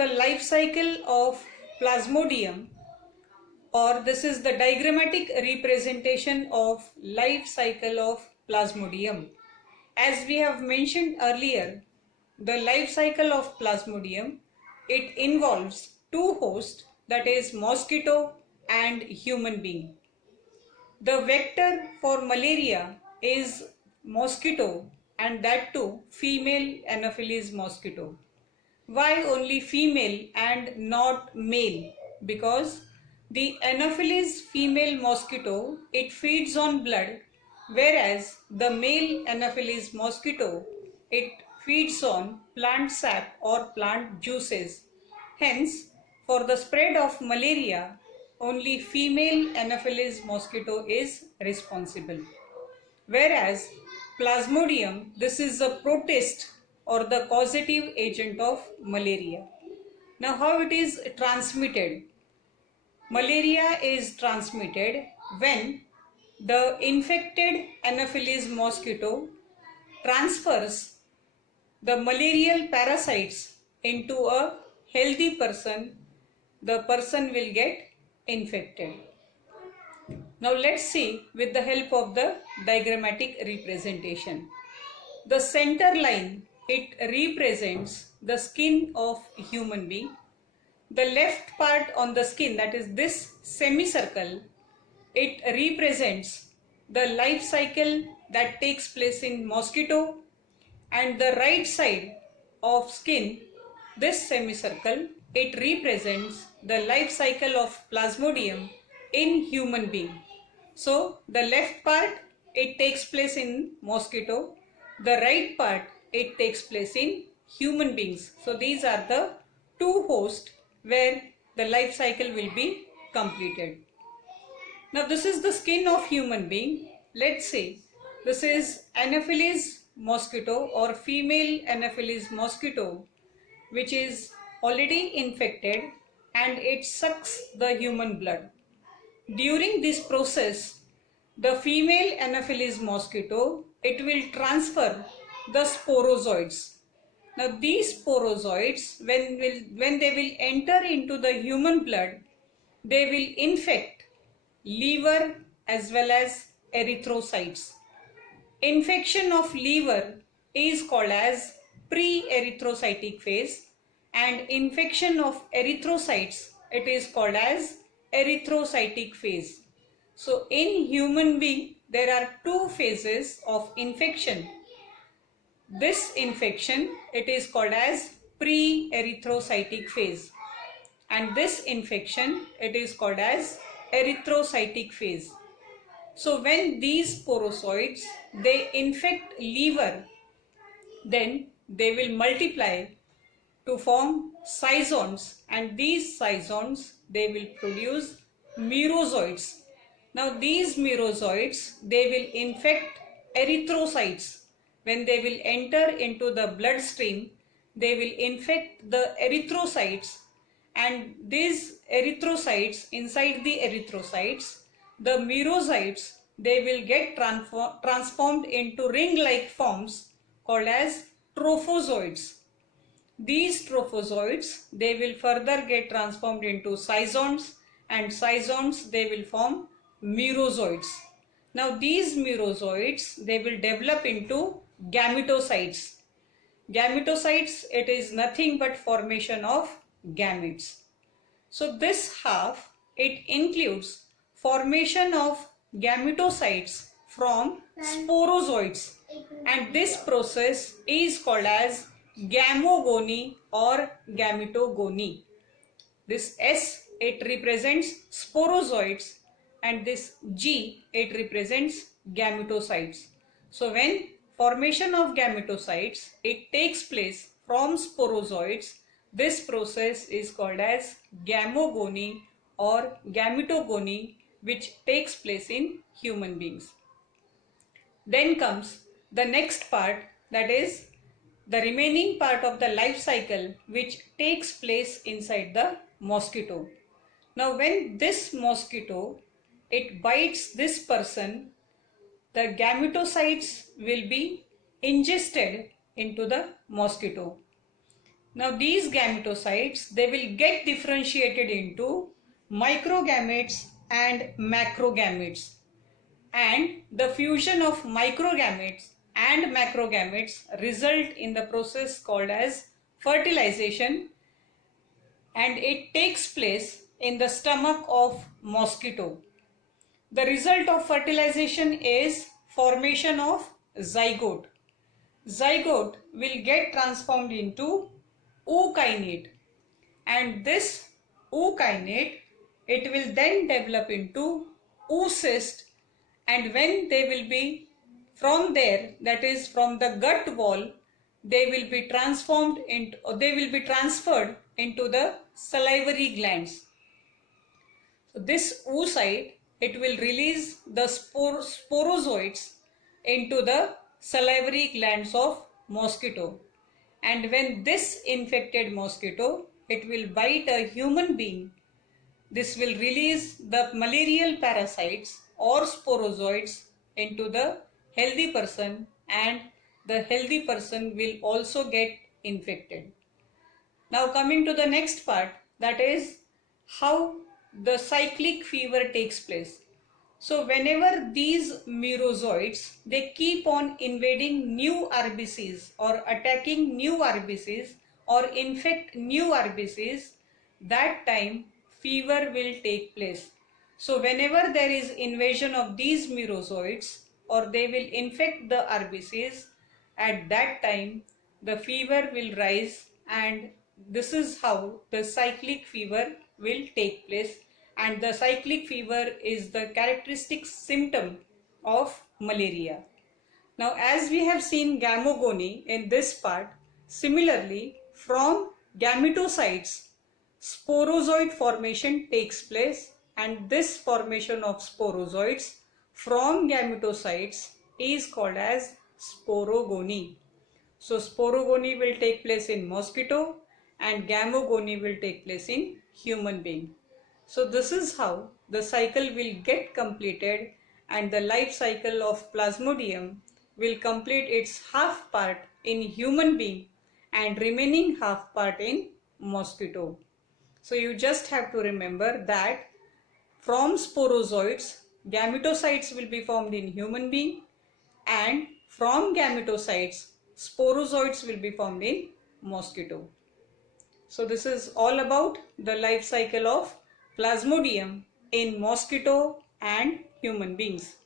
the life cycle of Plasmodium, or this is the diagrammatic representation of life cycle of Plasmodium. As we have mentioned earlier, the life cycle of Plasmodium, it involves two hosts, that is mosquito and human being. The vector for malaria is mosquito, and that too female Anopheles mosquito. Why only female and not male? Because the Anopheles female mosquito, it feeds on blood, whereas the male Anopheles mosquito, it feeds on plant sap or plant juices. Hence, for the spread of malaria, only female Anopheles mosquito is responsible. Whereas Plasmodium, this is the protist or the causative agent of malaria. Now, how it is transmitted? Malaria is transmitted when the infected Anopheles mosquito transfers the malarial parasites into a healthy person. The person will get infected. Now let's see with the help of the diagrammatic representation. The center line, it represents the skin of human being. The left part on the skin, that is this semicircle, it represents the life cycle that takes place in mosquito, and the right side of skin, this semicircle, it represents the life cycle of Plasmodium in human being. So the left part, it takes place in mosquito, the right part, it takes place in human beings. So these are the two hosts where the life cycle will be completed. Now this is the skin of human being. Let's say this is Anopheles mosquito or female Anopheles mosquito, which is already infected and it sucks the human blood. During this process, the female Anopheles mosquito, it will transfer the sporozoids. Now these sporozoids, when they will enter into the human blood, they will infect liver as well as erythrocytes. Infection of liver is called as pre-erythrocytic phase, and infection of erythrocytes, it is called as erythrocytic phase. So in human being, there are two phases of infection. This infection, it is called as pre-erythrocytic phase, and this infection, it is called as erythrocytic phase. So when these sporozoids, they infect liver, then they will multiply to form scizones, and these scizones, they will produce merozoites. Now these merozoites, they will infect erythrocytes. When they will enter into the bloodstream, they will infect the erythrocytes, and these erythrocytes, inside the erythrocytes, the merozoites, they will get transformed into ring-like forms called as trophozoites. These trophozoites, they will further get transformed into scizones, and scizones, they will form merozoites. Now these merozoites, they will develop into gametocytes. Gametocytes, it is nothing but formation of gametes. So this half, it includes formation of gametocytes from sporozoites, and this process is called as gamogony or gametogony. This S, it represents sporozoites, and this G, it represents gametocytes. So when formation of gametocytes, it takes place from sporozoites, this process is called as gamogony or gametogony, which takes place in human beings. Then comes the next part, that is the remaining part of the life cycle, which takes place inside the mosquito. Now when this mosquito, it bites this person, the gametocytes will be ingested into the mosquito. Now these gametocytes, they will get differentiated into microgametes and macrogametes, and the fusion of microgametes and macrogametes result in the process called as fertilization, and it takes place in the stomach of mosquito. The result of fertilization is formation of zygote. Zygote will get transformed into ookinete, and this ookinete, it will then develop into oocyst, and when they will be from there, that is from the gut wall, they will be transferred into the salivary glands. So this oocyte, it will release the sporozoites into the salivary glands of mosquito, and when this infected mosquito, it will bite a human being, this will release the malarial parasites or sporozoites into the healthy person, and the healthy person will also get infected. Now coming to the next part, that is how the cyclic fever takes place. So whenever these merozoites, they keep on invading new RBCs or attacking new RBCs or infect new RBCs, that time fever will take place. So whenever there is invasion of these merozoites or they will infect the RBCs, at that time the fever will rise, and this is how the cyclic fever will take place, and the cyclic fever is the characteristic symptom of malaria. Now as we have seen gamogony in this part, similarly from gametocytes sporozoid formation takes place, and this formation of sporozoids from gametocytes is called as sporogony. So sporogony will take place in mosquito and gamogony will take place in human being. So this is how the cycle will get completed, and the life cycle of Plasmodium will complete its half part in human being and remaining half part in mosquito. So you just have to remember that from sporozoids, gametocytes will be formed in human being, and from gametocytes, sporozoids will be formed in mosquito. So this is all about the life cycle of Plasmodium in mosquito and human beings.